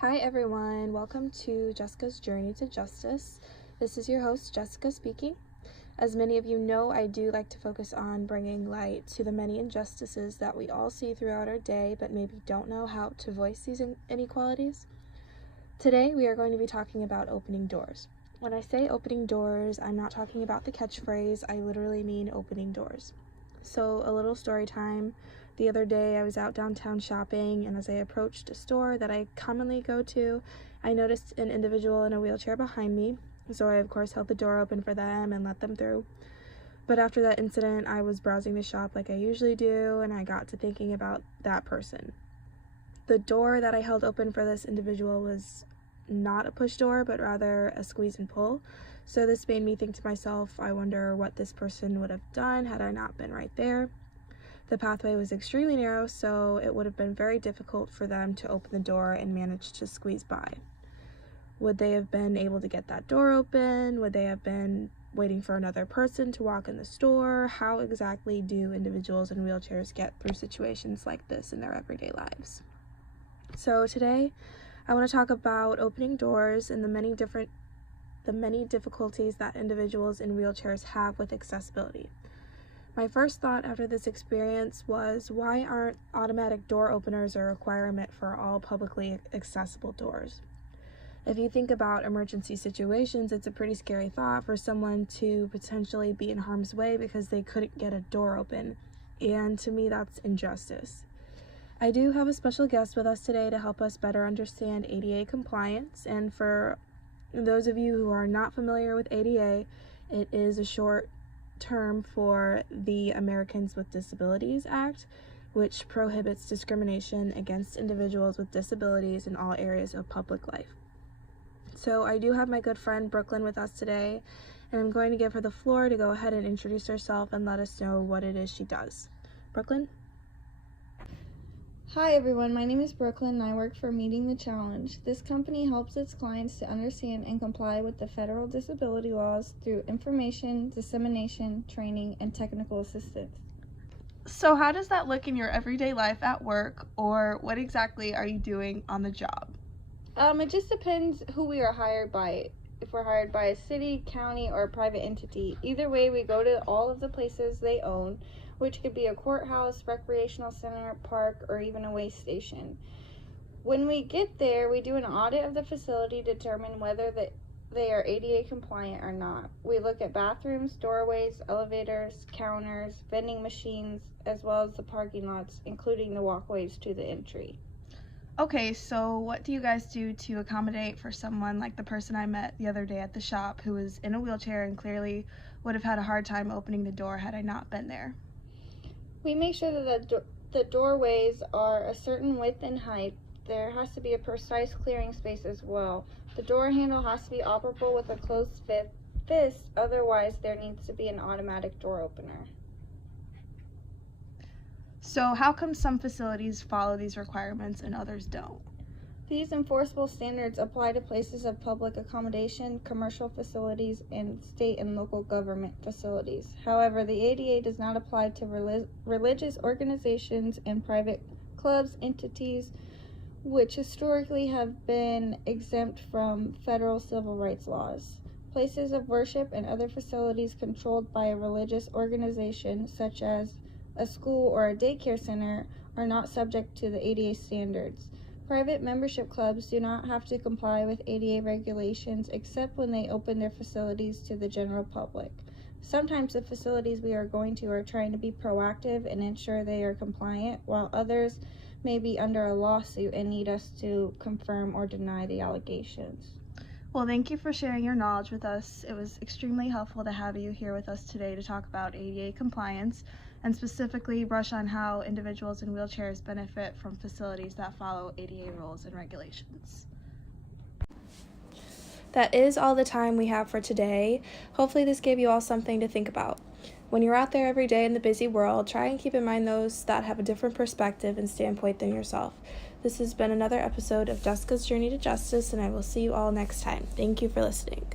Hi everyone, welcome to Jessica's Journey to Justice. This is your host, Jessica speaking. As many of you know, I do like to focus on bringing light to the many injustices that we all see throughout our day, but maybe don't know how to voice these inequalities. Today, we are going to be talking about opening doors. When I say opening doors, I'm not talking about the catchphrase, I literally mean opening doors. So, a little story time. The other day, I was out downtown shopping, and as I approached a store that I commonly go to, I noticed an individual in a wheelchair behind me. So I, of course, held the door open for them and let them through. But after that incident, I was browsing the shop like I usually do, and I got to thinking about that person. The door that I held open for this individual was not a push door, but rather a squeeze and pull. So this made me think to myself, I wonder what this person would have done had I not been right there. The pathway was extremely narrow, so it would have been very difficult for them to open the door and manage to squeeze by. Would they have been able to get that door open? Would they have been waiting for another person to walk in the store? How exactly do individuals in wheelchairs get through situations like this in their everyday lives? So today, I want to talk about opening doors and the many difficulties that individuals in wheelchairs have with accessibility. My first thought after this experience was, why aren't automatic door openers a requirement for all publicly accessible doors? If you think about emergency situations, it's a pretty scary thought for someone to potentially be in harm's way because they couldn't get a door open, and to me that's injustice. I do have a special guest with us today to help us better understand ADA compliance, and for those of you who are not familiar with ADA, it is a short term for the Americans with Disabilities Act, which prohibits discrimination against individuals with disabilities in all areas of public life. So I do have my good friend Brooklyn with us today, and I'm going to give her the floor to go ahead and introduce herself and let us know what it is she does. Brooklyn? Hi everyone, my name is Brooklyn and I work for Meeting the Challenge. This company helps its clients to understand and comply with the federal disability laws through information, dissemination, training, and technical assistance. So how does that look in your everyday life at work, or what exactly are you doing on the job? It just depends who we are hired by. If we're hired by a city, county, or a private entity. Either way, we go to all of the places they own, which could be a courthouse, recreational center, park, or even a way station. When we get there, we do an audit of the facility to determine whether they are ADA compliant or not. We look at bathrooms, doorways, elevators, counters, vending machines, as well as the parking lots, including the walkways to the entry. Okay, so what do you guys do to accommodate for someone like the person I met the other day at the shop who was in a wheelchair and clearly would have had a hard time opening the door had I not been there? We make sure that the doorways are a certain width and height. There has to be a precise clearing space as well. The door handle has to be operable with a closed fist, otherwise there needs to be an automatic door opener. So how come some facilities follow these requirements and others don't? These enforceable standards apply to places of public accommodation, commercial facilities, and state and local government facilities. However, the ADA does not apply to religious organizations and private clubs, entities, which historically have been exempt from federal civil rights laws. Places of worship and other facilities controlled by a religious organization, such as a school or a daycare center, are not subject to the ADA standards. Private membership clubs do not have to comply with ADA regulations except when they open their facilities to the general public. Sometimes the facilities we are going to are trying to be proactive and ensure they are compliant, while others may be under a lawsuit and need us to confirm or deny the allegations. Well, thank you for sharing your knowledge with us. It was extremely helpful to have you here with us today to talk about ADA compliance and specifically brush on how individuals in wheelchairs benefit from facilities that follow ADA rules and regulations. That is all the time we have for today. Hopefully this gave you all something to think about. When you're out there every day in the busy world, try and keep in mind those that have a different perspective and standpoint than yourself. This has been another episode of Jessica's Journey to Justice, and I will see you all next time. Thank you for listening.